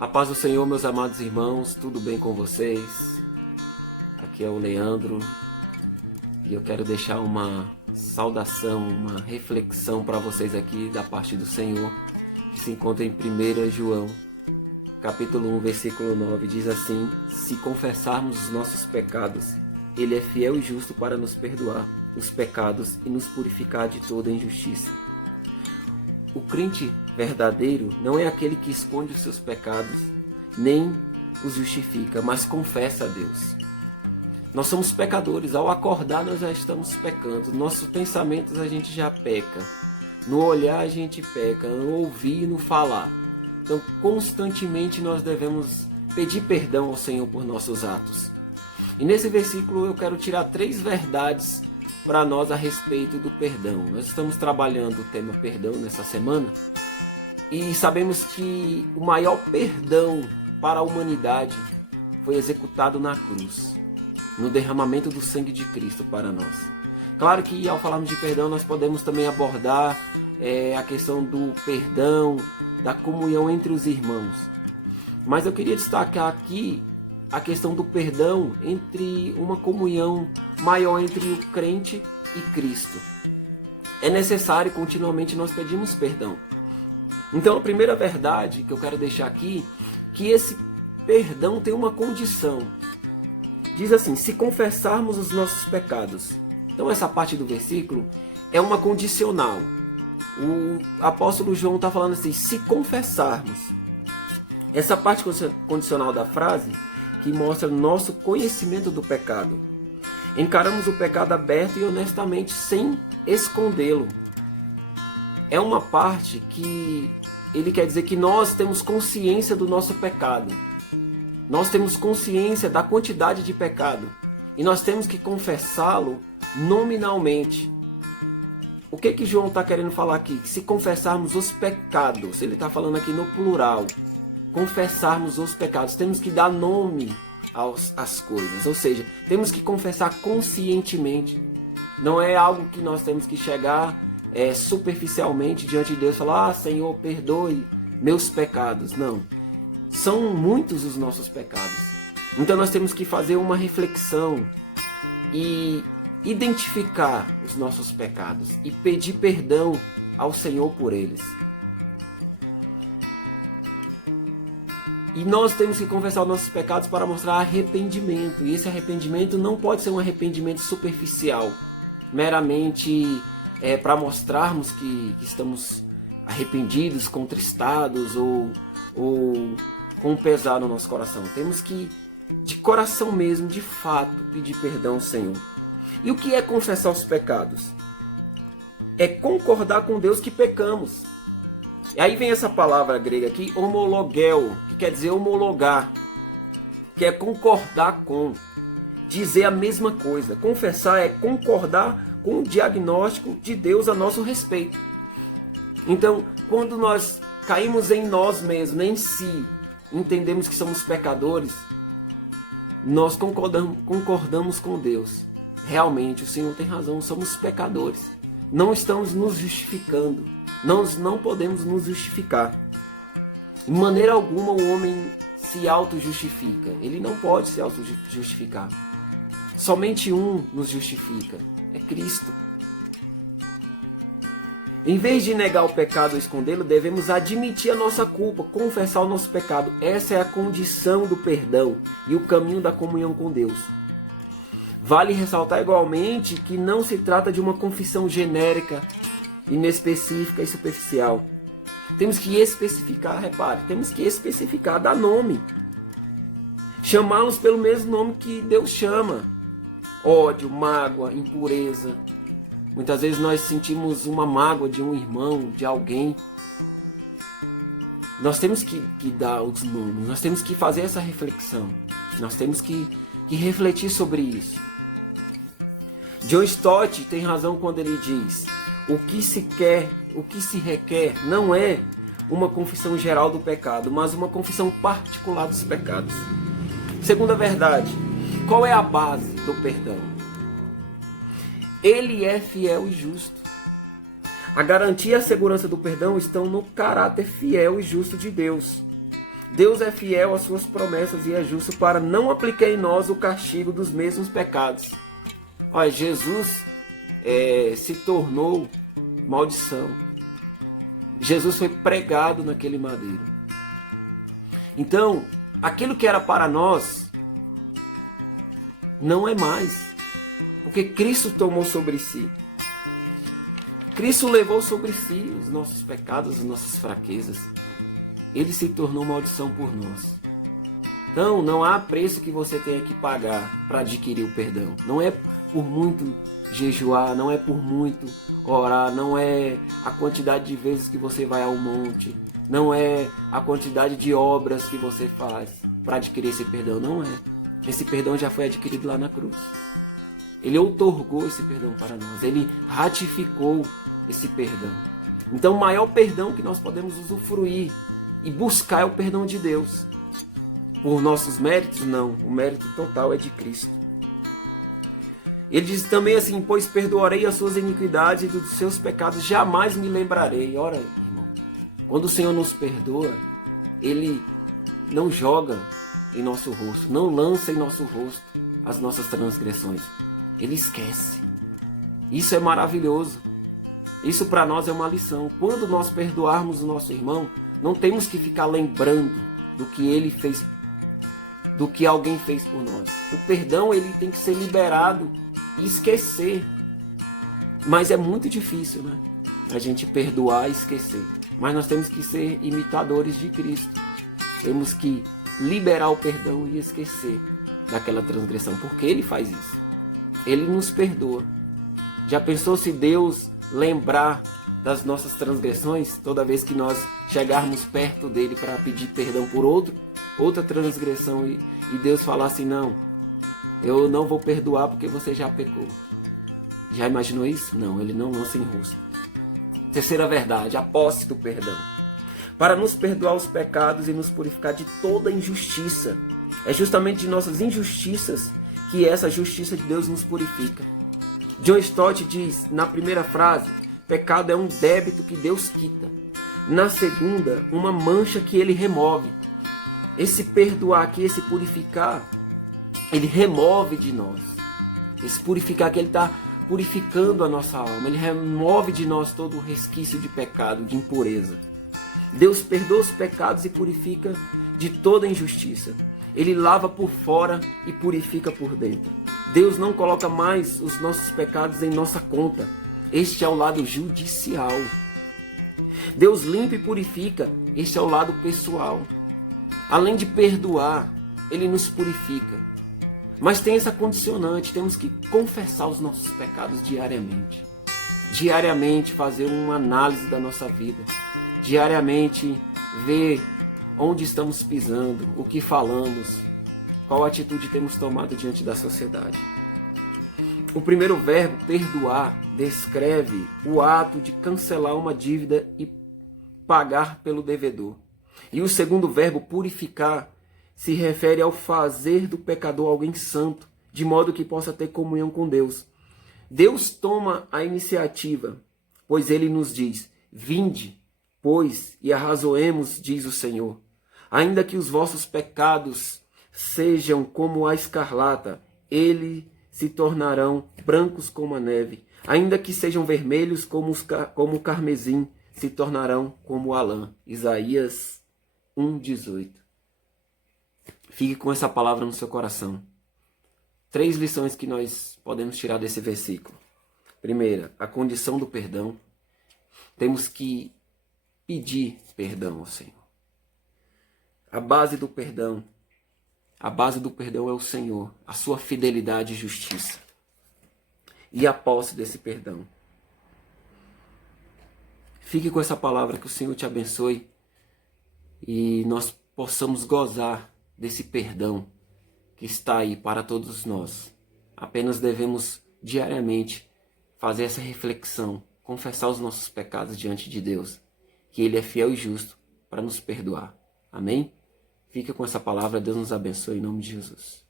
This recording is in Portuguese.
A paz do Senhor, meus amados irmãos, tudo bem com vocês? Aqui é o Leandro e eu quero deixar uma saudação, uma reflexão para vocês aqui da parte do Senhor, que se encontra em 1 João, capítulo 1, versículo 9, diz assim: se confessarmos os nossos pecados, Ele é fiel e justo para nos perdoar os pecados e nos purificar de toda injustiça. O crente verdadeiro não é aquele que esconde os seus pecados, nem os justifica, mas confessa a Deus. Nós somos pecadores, ao acordar nós já estamos pecando, nossos pensamentos a gente já peca, no olhar a gente peca, no ouvir e no falar. Então constantemente nós devemos pedir perdão ao Senhor por nossos atos. E nesse versículo eu quero tirar 3 verdades para nós a respeito do perdão. Nós estamos trabalhando o tema perdão nessa semana e sabemos que o maior perdão para a humanidade foi executado na cruz, no derramamento do sangue de Cristo para nós. Claro que ao falarmos de perdão nós podemos também abordar a questão do perdão, da comunhão entre os irmãos. Mas eu queria destacar aqui a questão do perdão entre uma comunhão maior entre o crente e Cristo. É necessário continuamente nós pedimos perdão. Então a primeira verdade que eu quero deixar aqui, que esse perdão tem uma condição. Diz assim: se confessarmos os nossos pecados. Então essa parte do versículo é uma condicional. O apóstolo João está falando assim: se confessarmos. Essa parte condicional da frase que mostra nosso conhecimento do pecado. Encaramos o pecado aberto e honestamente, sem escondê-lo. É uma parte que ele quer dizer que nós temos consciência do nosso pecado. Nós temos consciência da quantidade de pecado. E nós temos que confessá-lo nominalmente. O que João está querendo falar aqui? Que se confessarmos os pecados, ele está falando aqui no plural. Confessarmos os pecados, temos que dar nome às coisas, ou seja, temos que confessar conscientemente. Não é algo que nós temos que chegar superficialmente diante de Deus e falar: Senhor, perdoe meus pecados. Não, são muitos os nossos pecados. Então nós temos que fazer uma reflexão e identificar os nossos pecados e pedir perdão ao Senhor por eles. E nós temos que confessar os nossos pecados para mostrar arrependimento. E esse arrependimento não pode ser um arrependimento superficial, meramente para mostrarmos que estamos arrependidos, contristados ou com um pesar no nosso coração. Temos que, de coração mesmo, de fato, pedir perdão ao Senhor. E o que é confessar os pecados? É concordar com Deus que pecamos. E aí vem essa palavra grega aqui, homologel, que quer dizer homologar, que é concordar com, dizer a mesma coisa. Confessar é concordar com o diagnóstico de Deus a nosso respeito. Então, quando nós caímos em nós mesmos, em si, entendemos que somos pecadores, nós concordamos com Deus. Realmente, o Senhor tem razão, somos pecadores. Não estamos nos justificando. Nós não podemos nos justificar. De maneira alguma o homem se auto-justifica. Ele não pode se auto-justificar. Somente um nos justifica. É Cristo. Em vez de negar o pecado ou escondê-lo, devemos admitir a nossa culpa, confessar o nosso pecado. Essa é a condição do perdão e o caminho da comunhão com Deus. Vale ressaltar igualmente que não se trata de uma confissão genérica, inespecífica e superficial. Temos que especificar, repare, temos que especificar, dar nome. Chamá-los pelo mesmo nome que Deus chama. Ódio, mágoa, impureza. Muitas vezes nós sentimos uma mágoa de um irmão, de alguém. Nós temos que dar os nomes, nós temos que fazer essa reflexão. Nós temos que refletir sobre isso. John Stott tem razão quando ele diz: o que se requer não é uma confissão geral do pecado, mas uma confissão particular dos pecados. Segunda verdade, qual é a base do perdão? Ele é fiel e justo. A garantia e a segurança do perdão estão no caráter fiel e justo de Deus. Deus é fiel às suas promessas e é justo para não aplicar em nós o castigo dos mesmos pecados. Olha, Jesus se tornou maldição. Jesus foi pregado naquele madeiro. Então, aquilo que era para nós não é mais, porque Cristo tomou sobre si. Cristo levou sobre si os nossos pecados, as nossas fraquezas. Ele se tornou maldição por nós. Então, não há preço que você tenha que pagar para adquirir o perdão. Não é por muito jejuar, não é por muito orar, não é a quantidade de vezes que você vai ao monte, não é a quantidade de obras que você faz para adquirir esse perdão, não é. Esse perdão já foi adquirido lá na cruz. Ele outorgou esse perdão para nós, ele ratificou esse perdão. Então o maior perdão que nós podemos usufruir e buscar é o perdão de Deus. Por nossos méritos, não. O mérito total é de Cristo. Ele diz também assim: pois perdoarei as suas iniquidades e dos seus pecados jamais me lembrarei. Ora, irmão, quando o Senhor nos perdoa, Ele não joga em nosso rosto, não lança em nosso rosto as nossas transgressões. Ele esquece. Isso é maravilhoso. Isso para nós é uma lição. Quando nós perdoarmos o nosso irmão, não temos que ficar lembrando do que ele fez, do que alguém fez por nós. O perdão, ele tem que ser liberado e esquecer. Mas é muito difícil, né? A gente perdoar e esquecer. Mas nós temos que ser imitadores de Cristo. Temos que liberar o perdão e esquecer daquela transgressão, porque Ele faz isso. Ele nos perdoa. Já pensou se Deus lembrar das nossas transgressões toda vez que nós chegarmos perto dele para pedir perdão por outra transgressão e Deus falar assim: não, eu não vou perdoar porque você já pecou. Já imaginou isso? Não, ele não lança em rosto. Terceira verdade, a posse do perdão. Para nos perdoar os pecados e nos purificar de toda injustiça. É justamente de nossas injustiças que essa justiça de Deus nos purifica. John Stott diz na primeira frase: pecado é um débito que Deus quita. Na segunda, uma mancha que Ele remove. Esse perdoar aqui, esse purificar, Ele remove de nós. Esse purificar que Ele está purificando a nossa alma. Ele remove de nós todo o resquício de pecado, de impureza. Deus perdoa os pecados e purifica de toda injustiça. Ele lava por fora e purifica por dentro. Deus não coloca mais os nossos pecados em nossa conta. Este é o lado judicial. Deus limpa e purifica. Este é o lado pessoal. Além de perdoar, Ele nos purifica. Mas tem essa condicionante, temos que confessar os nossos pecados diariamente. Diariamente fazer uma análise da nossa vida. Diariamente ver onde estamos pisando, o que falamos, qual atitude temos tomado diante da sociedade. O primeiro verbo, perdoar, descreve o ato de cancelar uma dívida e pagar pelo devedor. E o segundo verbo, purificar, se refere ao fazer do pecador alguém santo, de modo que possa ter comunhão com Deus. Deus toma a iniciativa, pois Ele nos diz: vinde, pois, e arrazoemos, diz o Senhor. Ainda que os vossos pecados sejam como a escarlata, eles se tornarão brancos como a neve. Ainda que sejam vermelhos como o carmesim, se tornarão como a lã. Isaías 1:18. Fique com essa palavra no seu coração. 3 lições que nós podemos tirar desse versículo. Primeira, a condição do perdão. Temos que pedir perdão ao Senhor. A base do perdão é o Senhor, a sua fidelidade e justiça. E a posse desse perdão. Fique com essa palavra, que o Senhor te abençoe e nós possamos gozar desse perdão que está aí para todos nós. Apenas devemos diariamente fazer essa reflexão, confessar os nossos pecados diante de Deus, que Ele é fiel e justo para nos perdoar. Amém? Fica com essa palavra, Deus nos abençoe em nome de Jesus.